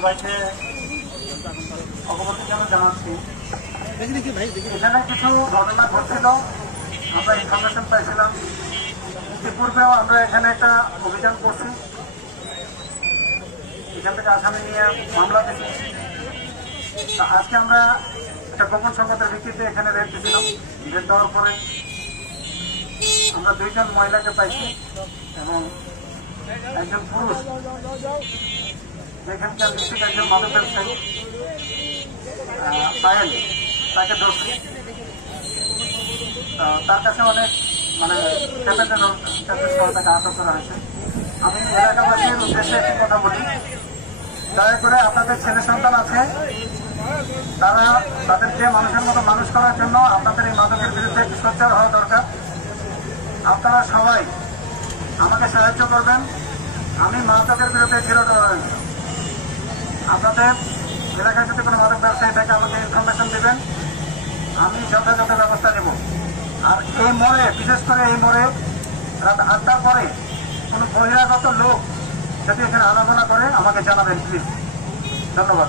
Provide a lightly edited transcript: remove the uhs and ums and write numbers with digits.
সবাইকে অবগতির জন্য জানাচ্ছি। এখানে কিছু ঘটনা ঘটছিল, আমরা ইনফরমেশন পাইছিলাম। ইতিপূর্বেও আমরা এখানে একটা অভিযান করছি, এখান থেকে আসামি নিয়ে মামলা দিচ্ছি। আজকে আমরা একটা গোপন সংবাদের ভিত্তিতে এখানে রেড দিয়েছিলাম। রেড দেওয়ার পরে আমরা 2 জন মহিলাকে পাইছি এবং একজন পুরুষ, যেখানকার নিশ্চিত একজন মাদক ব্যবসায়ী পায়েল, তাকে ধরছি। তার কাছে অনেক তাকে আটক করা হয়েছে। আমি এলাকাবাসীর উদ্দেশ্যে একটি কথা বলি, দয়া করে আপনাদের ছেলে সন্তান আছে, তারা তাদেরকে মানুষের মতো মানুষ করার জন্য আপনাদের এই মাদকের বিরুদ্ধে একটু সোচ্চার হওয়া দরকার। আপনারা সবাই আমাকে সাহায্য করবেন। আমি মাদকের বিরুদ্ধে জিরো টলারেন্স। আপনাদের এলাকায় যদি কোনো মাদক ব্যবসায়ী থাকে আমাকে ইনফরমেশন দেবেন, আমি যথাযথ ব্যবস্থা নেব। আর এই মোড়ে, বিশেষ করে এই মোড়ে রাত 8টার পরে কোনো বহিরাগত লোক যদি এখানে আনাগোনা করে আমাকে জানাবেন প্লিজ। ধন্যবাদ।